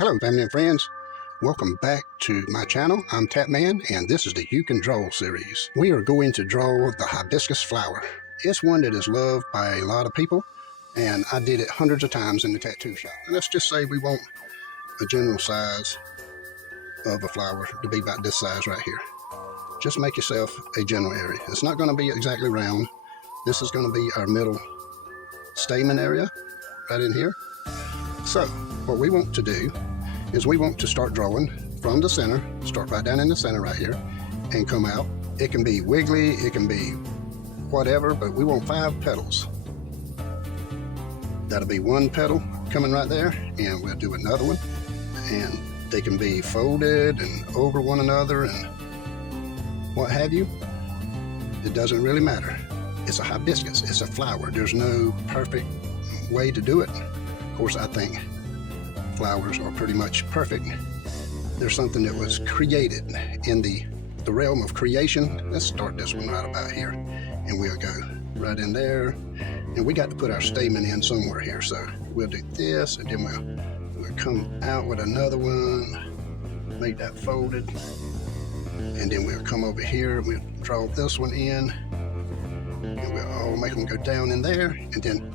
Hello family and friends, welcome back to my channel. I'm Tattman and this is the You Can Draw series. We are going to draw the hibiscus flower. It's one that is loved by a lot of people and I did it hundreds of times in the tattoo shop. Let's just say we want a general size of a flower to be about this size right here. Just make yourself a general area. It's not going to be exactly round. This is going to be our middle stamen area right in here. So what we want to do is we want to start drawing from the center, start right down in the center right here, and come out. It can be wiggly, it can be whatever, but we want 5 petals. That'll be 1 petal coming right there, and we'll do another one. And they can be folded and over one another and what have you. It doesn't really matter. It's a hibiscus, it's a flower. There's no perfect way to do it. Of course, I think flowers are pretty much perfect. There's something that was created in the realm of creation. Let's start this one right about here, and we'll go right in there. And we got to put our stamen in somewhere here, so we'll do this, and then we'll come out with another one, make that folded, and then we'll come over here and we'll draw this one in, and we'll all make them go down in there, and then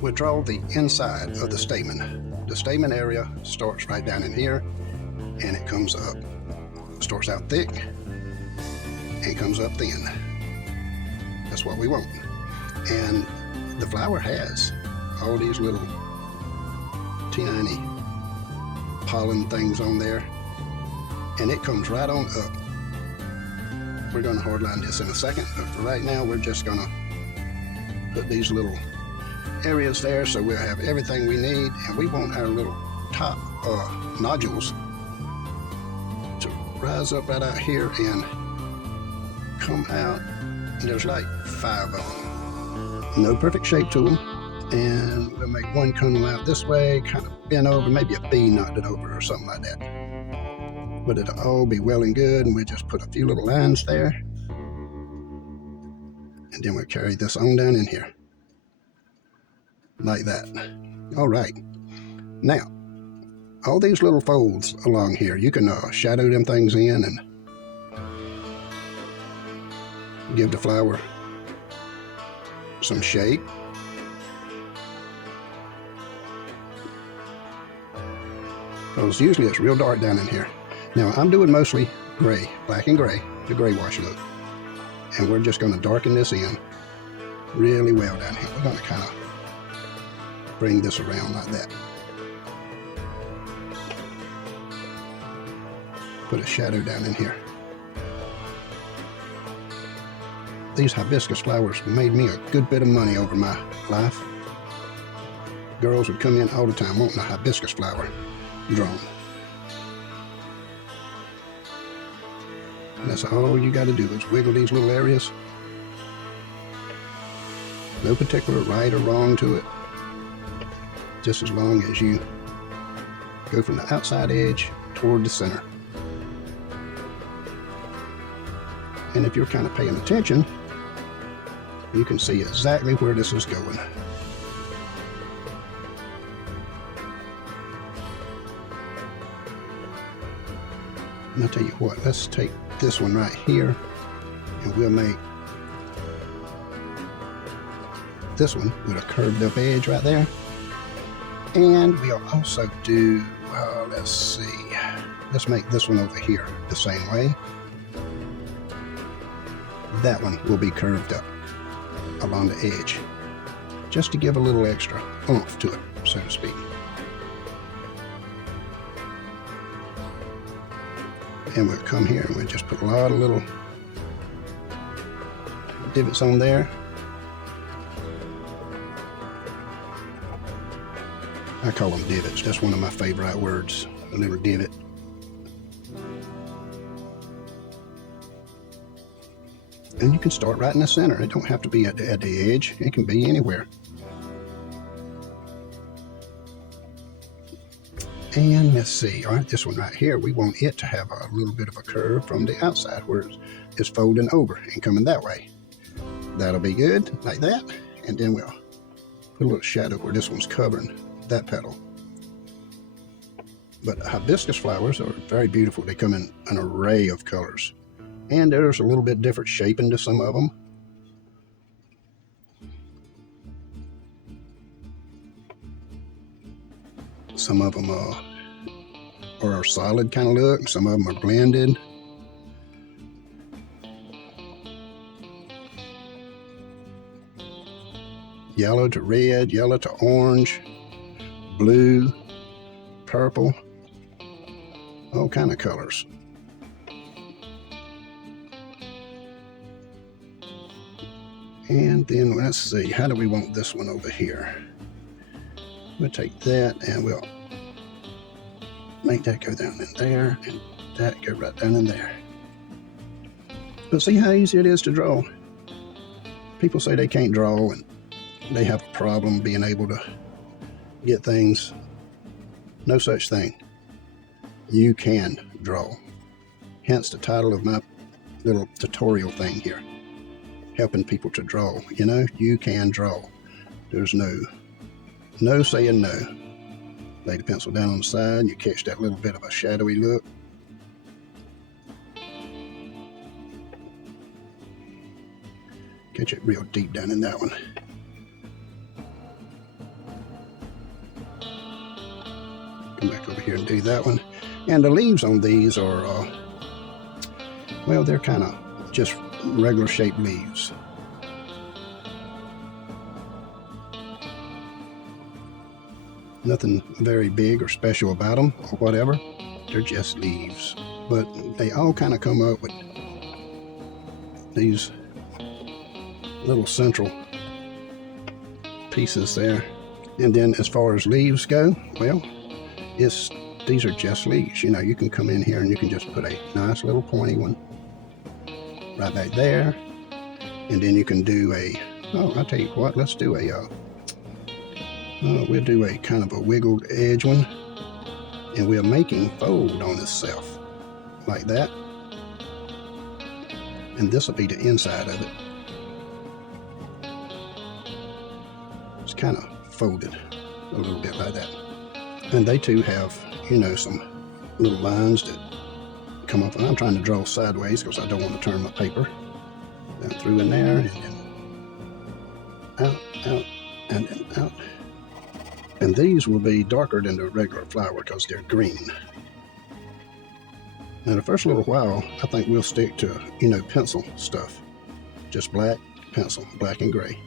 we'll draw the inside of the stamen. The stamen area starts right down in here, and it comes up, starts out thick, and comes up thin. That's what we want. And the flower has all these little tiny pollen things on there, and it comes right on up. We're going to hardline this in a second, but for right now, we're just going to put these little areas there so we'll have everything we need, and we want our little top nodules to rise up right out here and come out. And there's like 5 of them. No perfect shape to them, and we'll make one come out this way, kind of bent over, maybe a bee knocked it over or something like that. But it'll all be well and good, and we just put a few little lines there, and then we'll carry this on down in here like that. All right, now all these little folds along here, you can shadow them things in and give the flower some shape. Because usually it's real dark down in here. Now I'm doing mostly gray, black and gray, the gray wash look, and we're just going to darken this in really well down here. We're going to kind of bring this around like that. Put a shadow down in here. These hibiscus flowers made me a good bit of money over my life. Girls would come in all the time wanting a hibiscus flower drawn. And that's all you got to do is wiggle these little areas. No particular right or wrong to it. Just as long as you go from the outside edge toward the center. And if you're kind of paying attention, you can see exactly where this is going. And I'll tell you what, let's take this one right here, and we'll make this one with a curved up edge right there. And we'll also do, let's see, let's make this one over here the same way. That one will be curved up along the edge, just to give a little extra oomph to it, so to speak. And we'll come here and we'll just put a lot of little divots on there. I call them divots. That's one of my favorite words, a little divot. And you can start right in the center. It don't have to be at the edge. It can be anywhere. And let's see, all right, this one right here, we want it to have a little bit of a curve from the outside where it's folding over and coming that way. That'll be good, like that. And then we'll put a little shadow where this one's covering that petal. But hibiscus flowers are very beautiful. They come in an array of colors. And there's a little bit different shaping to some of them. Some of them are a solid kind of look. Some of them are blended. Yellow to red, yellow to orange, blue, purple, all kind of colors. And then let's see, how do we want this one over here? We'll take that and we'll make that go down in there and that go right down in there. But see how easy it is to draw? People say they can't draw and they have a problem being able to get things. No such thing. You can draw. Hence the title of my little tutorial thing here. Helping people to draw. You know, you can draw. There's no saying no. Lay the pencil down on the side and you catch that little bit of a shadowy look. Catch it real deep down in that one. Come back over here and do that one. And the leaves on these are, well, they're kind of just regular shaped leaves. Nothing very big or special about them or whatever. They're just leaves. But they all kind of come up with these little central pieces there. And then as far as leaves go, well, these are just leaves. You know, you can come in here and you can just put a nice little pointy one right back there. And then you can do I'll tell you what, let's do we'll do a kind of a wiggled edge one, and we're making fold on itself like that. And this will be the inside of it. It's kind of folded a little bit like that. And they too have, you know, some little lines that come up. And I'm trying to draw sideways because I don't want to turn my paper. Then through in there, and then out, and then out. And these will be darker than the regular flower because they're green. Now the first little while, I think we'll stick to, you know, pencil stuff. Just black, pencil, black and gray.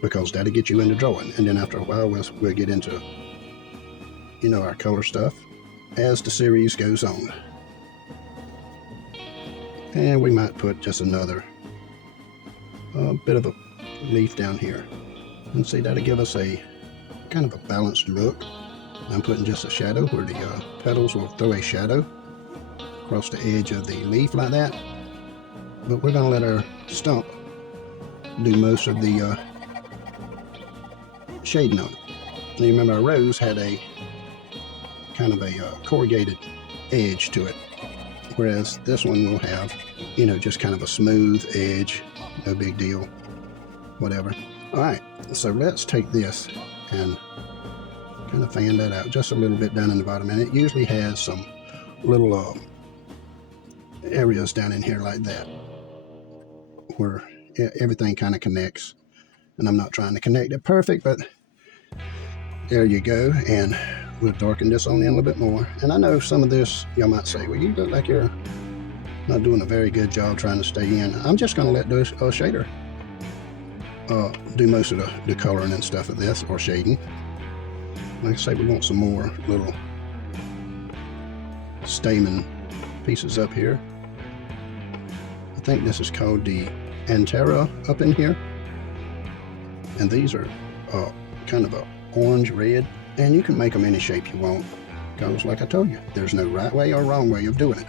Because that'll get you into drawing. And then after a while, we'll get into, you know, our color stuff as the series goes on. And we might put just another bit of a leaf down here. And see, that'll give us a kind of a balanced look. I'm putting just a shadow where the petals will throw a shadow across the edge of the leaf like that. But we're going to let our stump do most of the shading on it. Now you remember our rose had a kind of a corrugated edge to it, whereas this one will have, you know, just kind of a smooth edge, no big deal, whatever. All right, so let's take this and kind of fan that out just a little bit down in the bottom, and it usually has some little areas down in here like that where everything kind of connects. And I'm not trying to connect it perfect, but there you go. And we'll darken this on in a little bit more. And I know some of this, y'all might say, well, you look like you're not doing a very good job trying to stay in. I'm just going to let this shader do most of the coloring and stuff of this, or shading. Like I say, we want some more little stamen pieces up here. I think this is called the Antera up in here. And these are kind of a orange red, and you can make them any shape you want, because like I told you, there's no right way or wrong way of doing it.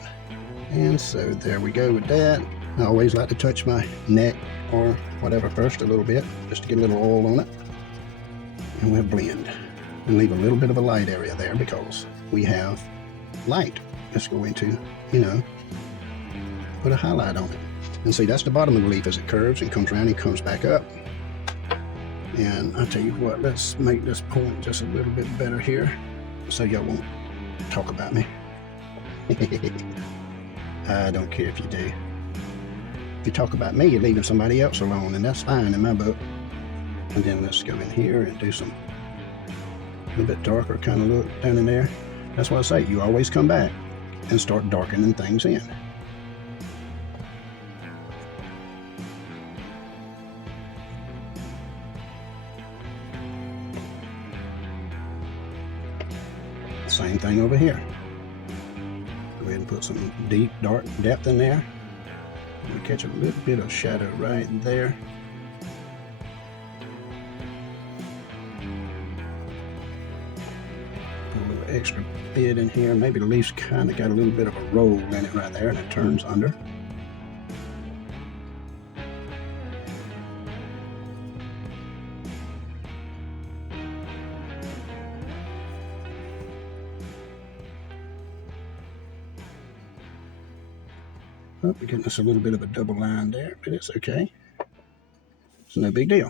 And so there we go with that. I always like to touch my neck or whatever first a little bit, just to get a little oil on it. And we'll blend and leave a little bit of a light area there because we have light. Let's go into, you know, put a highlight on it. And see, that's the bottom of the leaf as it curves and comes around and comes back up. And I'll tell you what, let's make this point just a little bit better here so y'all won't Talk about me. I don't care if you do. If you talk about me, you're leaving somebody else alone, and that's fine in my book. And then let's go in here and do some a little bit darker kind of look down in there. That's why I say you always come back and start darkening things in. Same thing over here. Go ahead and put some deep, dark depth in there. We'll catch a little bit of shadow right there. Put a little extra bit in here. Maybe the leaf's kind of got a little bit of a roll in it right there, and it turns under. Oh, we're getting us a little bit of a double line there, but it's okay. It's no big deal.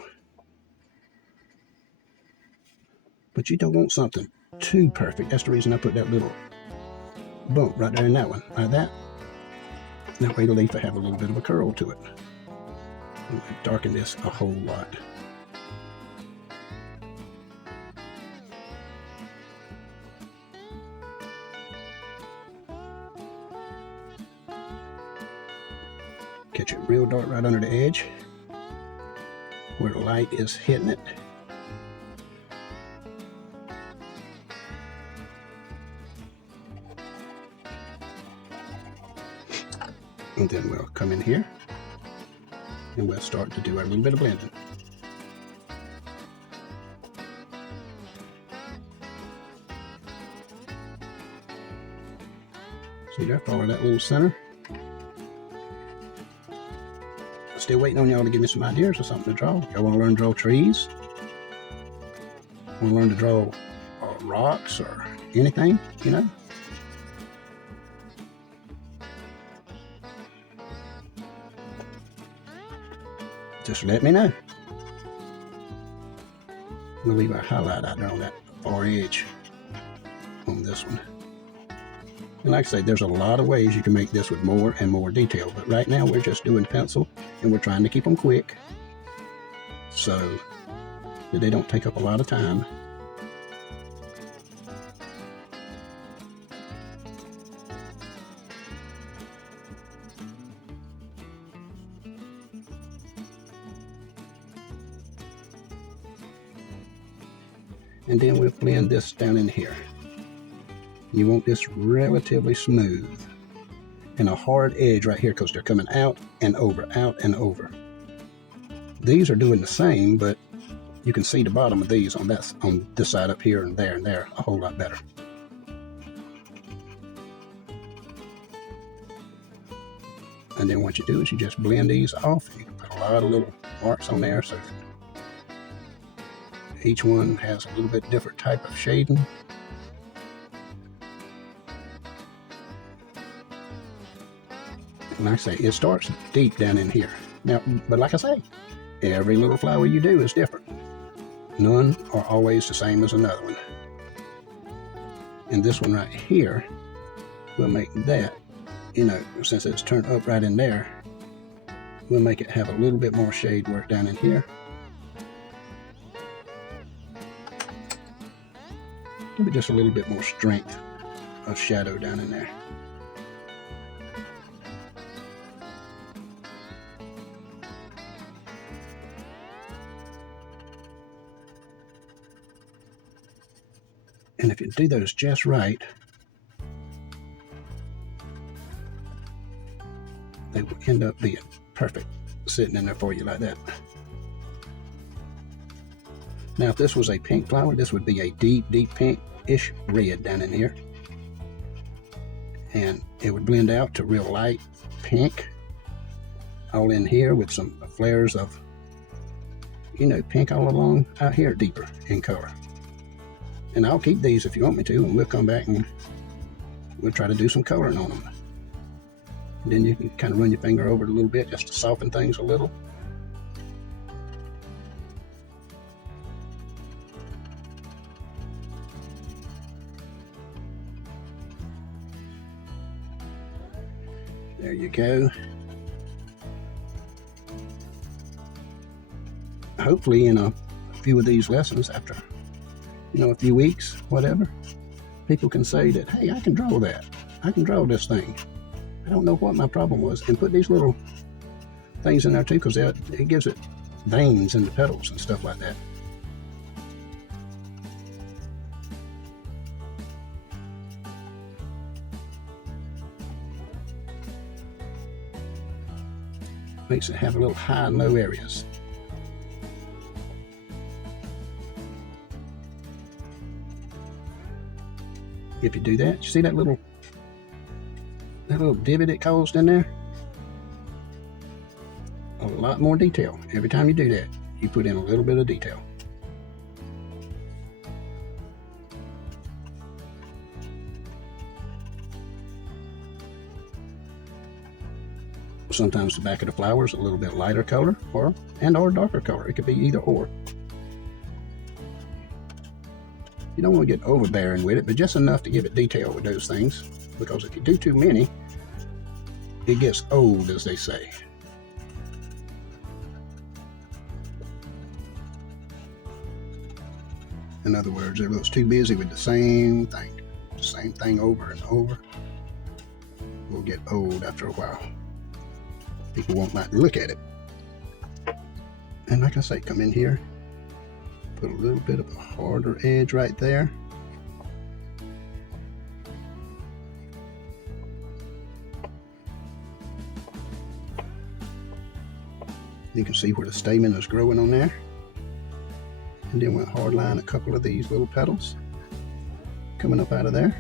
But you don't want something too perfect. That's the reason I put that little bump right there in that one, like that. That way the leaf will have a little bit of a curl to it. I'm going to darken this a whole lot. Catch it real dark right under the edge where the light is hitting it. And then we'll come in here and we'll start to do a little bit of blending. See there, follow that little center. Still waiting on y'all to give me some ideas or something to draw. Y'all want to learn to draw trees? Want to learn to draw rocks or anything, you know? Just let me know. We'll leave our highlight out there on that far edge on this one. And like I say, there's a lot of ways you can make this with more and more detail, but right now we're just doing pencil and we're trying to keep them quick so that they don't take up a lot of time. And then we'll blend this down in here. You want this relatively smooth and a hard edge right here because they're coming out and over, out and over. These are doing the same, but you can see the bottom of these on this side up here and there a whole lot better. And then what you do is you just blend these off. You can put a lot of little marks on there so each one has a little bit different type of shading. And like I say, it starts deep down in here. Now, but like I say, every little flower you do is different. None are always the same as another one. And this one right here will make that, you know, since it's turned up right in there, we'll make it have a little bit more shade work down in here. Give it just a little bit more strength of shadow down in there. And if you do those just right, they will end up being perfect, sitting in there for you like that. Now, if this was a pink flower, this would be a deep, deep pink-ish red down in here. And it would blend out to real light pink, all in here with some flares of, you know, pink all along out here, deeper in color. And I'll keep these if you want me to, and we'll come back and we'll try to do some coloring on them. And then you can kind of run your finger over it a little bit just to soften things a little. There you go. Hopefully in a few of these lessons, after a few weeks, whatever, people can say that, hey, I can draw that. I can draw this thing. I don't know what my problem was. And put these little things in there too, because it gives it veins in the petals and stuff like that. Makes it have a little high and low areas. If you do that, you see that little divot it caused in there? A lot more detail. Every time you do that, you put in a little bit of detail. Sometimes the back of the flower is a little bit lighter color or darker color. It could be either or. You don't want to get overbearing with it, but just enough to give it detail with those things, because if you do too many, it gets old, as they say. In other words, if it was too busy with the same thing over and over, it will get old after a while. People won't like to look at it. And like I say, come in here, put a little bit of a harder edge right there. You can see where the stamen is growing on there. And then we'll hard line a couple of these little petals coming up out of there.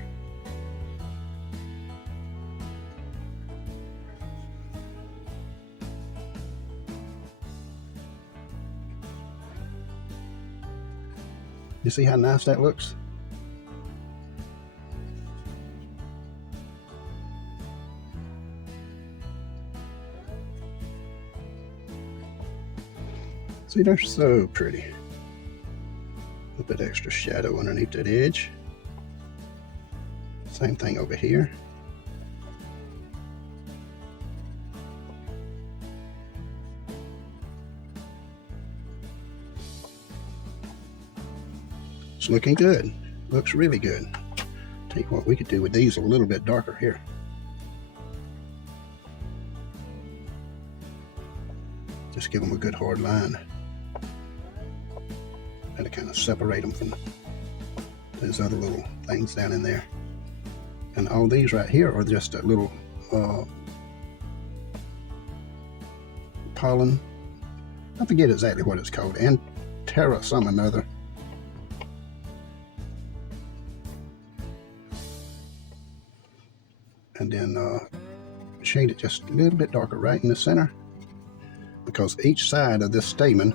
You see how nice that looks? See, they're so pretty. A little bit extra shadow underneath that edge. Same thing over here. It's looking good. Looks really good. Tell you what, we could do with these a little bit darker here. Just give them a good hard line. That'll kind of separate them from those other little things down in there. And all these right here are just a little pollen. I forget exactly what it's called. Antera some another. And then shade it just a little bit darker right in the center, because each side of this stamen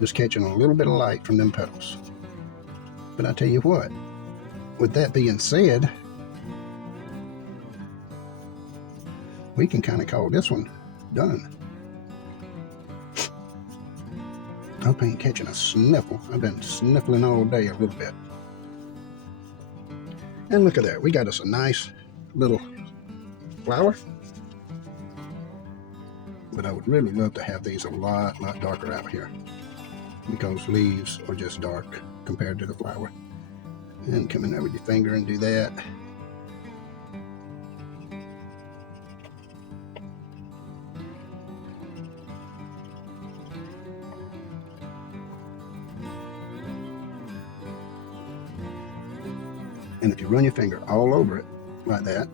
is catching a little bit of light from them petals. But I tell you what, with that being said, we can kind of call this one done. I hope I ain't catching a sniffle. I've been sniffling all day a little bit. And look at that, we got us a nice little flower. But I would really love to have these a lot darker out here, because leaves are just dark compared to the flower. And come in there with your finger and do that. And if you run your finger all over it like that,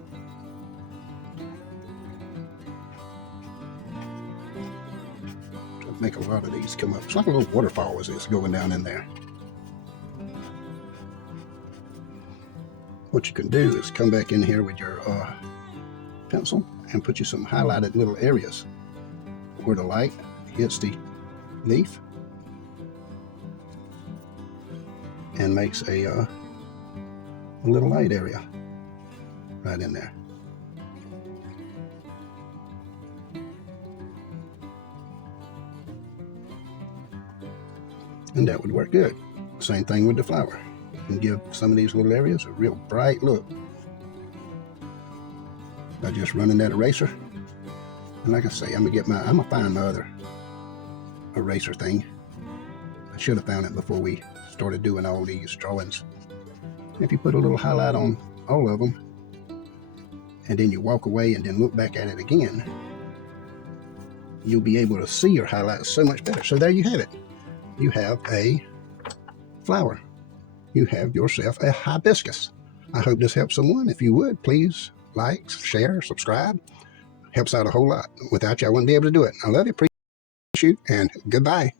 make a lot of these come up. It's like a little waterfall as it's going down in there. What you can do is come back in here with your pencil and put you some highlighted little areas where the light hits the leaf and makes a little light area right in there. And that would work good. Same thing with the flower. And give some of these little areas a real bright look by just running that eraser And like I say, I'm gonna find my other eraser thing. I should have found it before we started doing all these drawings. If you put a little highlight on all of them, and then you walk away and then look back at it again, you'll be able to see your highlights so much better. So there you have it. You have a flower. You have yourself a hibiscus. I hope this helps someone. If you would, please like, share, subscribe. Helps out a whole lot. Without you, I wouldn't be able to do it. I love you, appreciate you, and goodbye.